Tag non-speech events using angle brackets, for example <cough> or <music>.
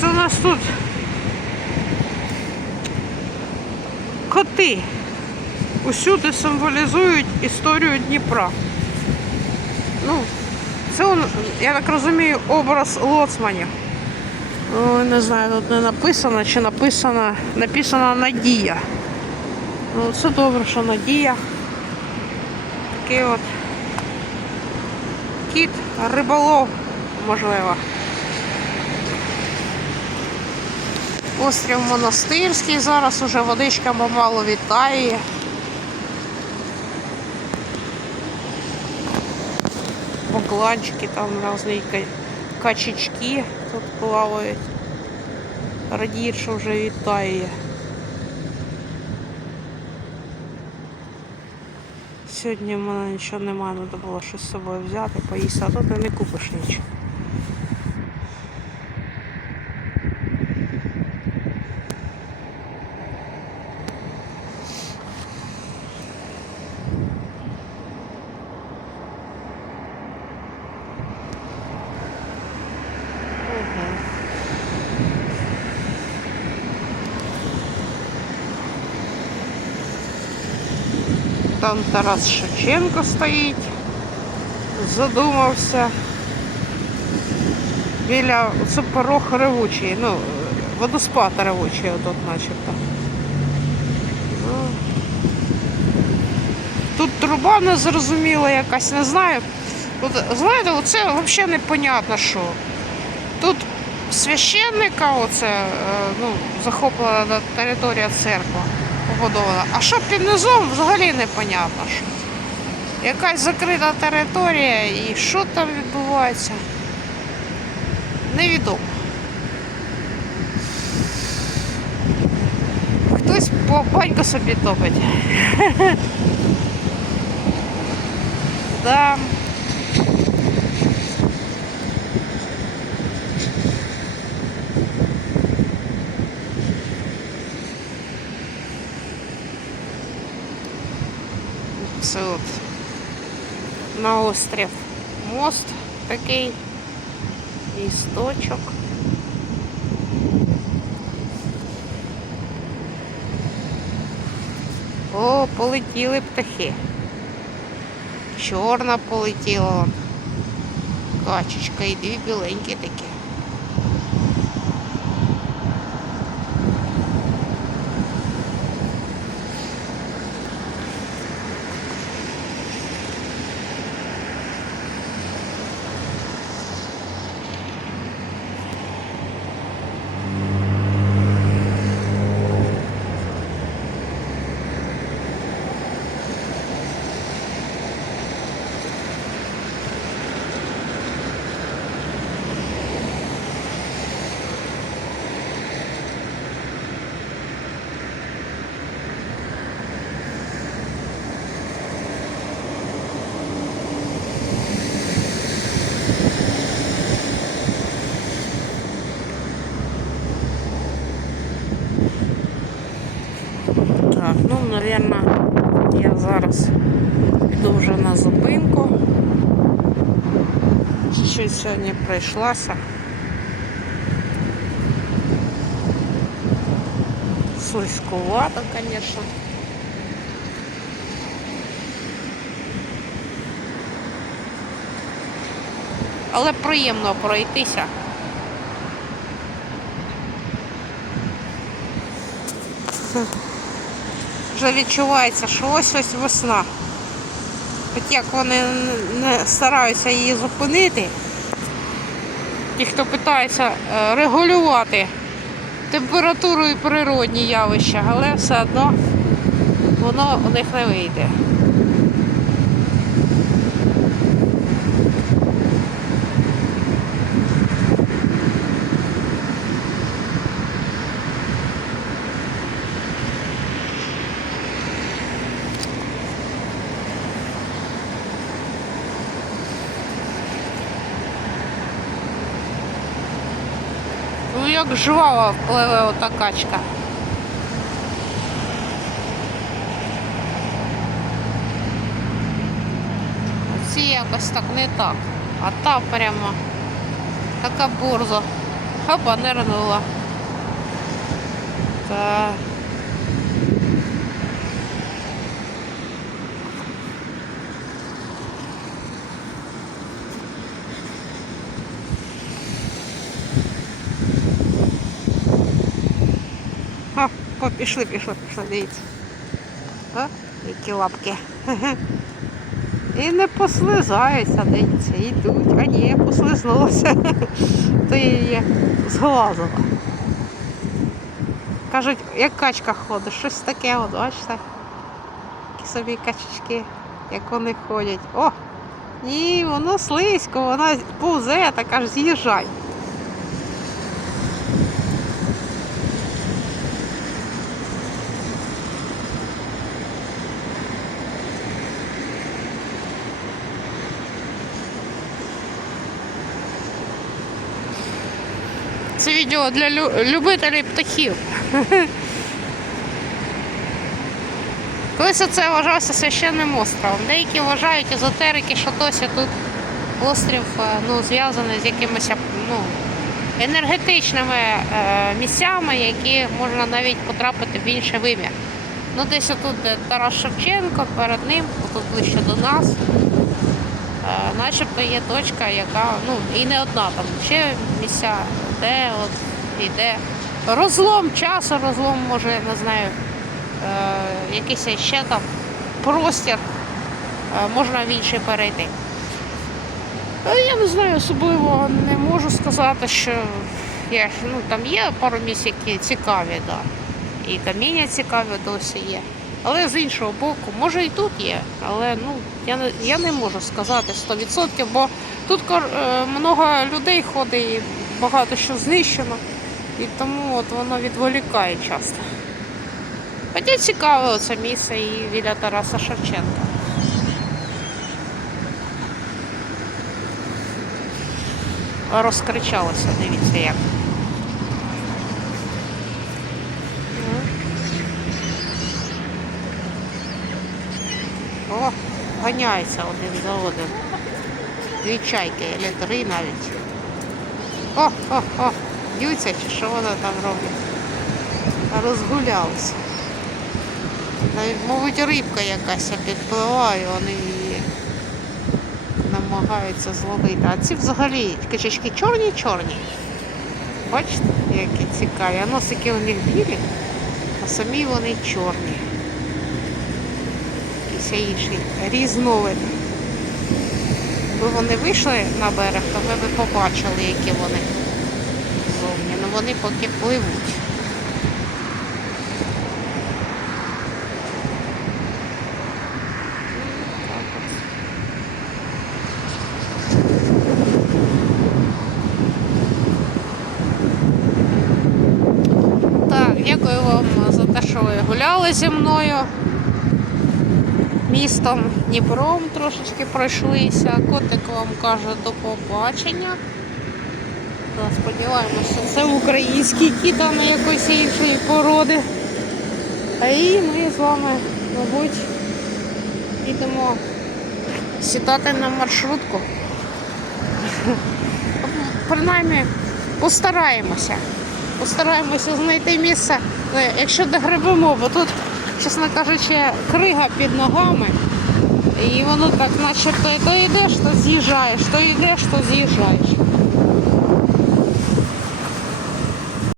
Це у нас тут коти. Усюди символізують історію Дніпра. Ну, це, я так розумію, образ лоцманів. Ой, не знаю, тут не написано чи написано, написано Надія. Ну, це добре, що Надія. Такий от кіт, риболов, можливо. Острів Монастирський, зараз уже водичка помалу вітає. Покланчики там різні качечки тут плавають. Що вже вітає. Сьогодні в мене нічого немає, треба було щось з собою взяти, поїсти, а тут не купиш нічого. Там Тарас Шевченко стоїть, задумався. Біля це порог ревучий, ну, водоспад ревучий отут начебто. Ну, Тут труба незрозуміла якась, не знаю. От, знаєте, оце взагалі непонятно що. Тут священника, оце, е, ну, захоплена територія церкви побудована. А що під низом взагалі непонятно що. Якась закрита територія і що там відбувається, невідомо. Хтось по баньку собі топить. <laughs> Да. Це от на острів мост такий, істочок. О, полетіли птахи. Чорна полетіла. Качечка і дві біленькі такі. Так, ну, наверное, я зараз піду вже на зупинку. Щось сьогодні прийшлася. Слизькувато, звісно. Але приємно пройтися. Вже відчувається, що ось ось весна. От як вони не стараються її зупинити, ті, хто питається е, регулювати температуру і природні явища, але все одно воно у них не вийде. Як жваво впливе ота качка. Ці якось так не так. А та прямо така борза. Хопа, нирнула. Так. О, пішли, пішли, пішли, дивіться. О, які лапки. <laughs> І не послизаються, дивіться, йдуть. А ні, послизнулося. <laughs> То її зглазила. Кажуть, як качка ходить, щось таке, от, бачите? Такі собі качечки, як вони ходять. О! Ні, воно слизько, вона повзе, так аж з'їжджай. Це відео для лю- любителів птахів. <laughs> Колись це вважався священним островом. Деякі вважають езотерики, що досі тут острів е, ну, зв'язаний з якимись ну, енергетичними е, місцями, які можна навіть потрапити в інший вимір. Ну, десь тут де Тарас Шевченко, перед ним, тут ближче до нас. Начебто є точка, яка, ну, і не одна там, ще місця, де от йде розлом часу, розлом, може, не знаю, е, якийсь ще там простір, е, можна в інший перейти. Е, Я не знаю, особливо не можу сказати, що є, ну, там є пару місць, які цікаві, да. і каміння цікаві досі є. Але з іншого боку, може і тут є, але ну, я, не, я не можу сказати 100%, бо тут е, много людей ходить і багато що знищено, і тому от воно відволікає часто. Хоча цікаве це місце і біля Тараса Шевченка. Розкричалося, дивіться як. О, ганяються один за одним. Дві чайки, або три навіть. О, о, о, б'ються чи що вони там роблять? Розгулялися. Навіть, мабуть, рибка якась підпливає, вони її намагаються зловити. А ці взагалі качачки чорні-чорні. Бачите, які цікаві. А носики у них білі, а самі вони чорні. Якийсь інший різновид. Якби вони вийшли на берег, то ми б побачили, які вони зовні. Ну вони поки пливуть. Дякую вам за те, що ви гуляли зі мною. Містом Дніпром трошечки пройшлися. Котик вам каже до побачення. Сподіваємося, це український кіт, а не якоїсь іншої породи. І ми з вами, мабуть, підемо сідати на маршрутку. Принаймні постараємося. Постараємося знайти місце, якщо догребемо, бо тут, чесно кажучи, крига під ногами. І воно так, наче то, йдеш, то з'їжджаєш, то йдеш, то з'їжджаєш.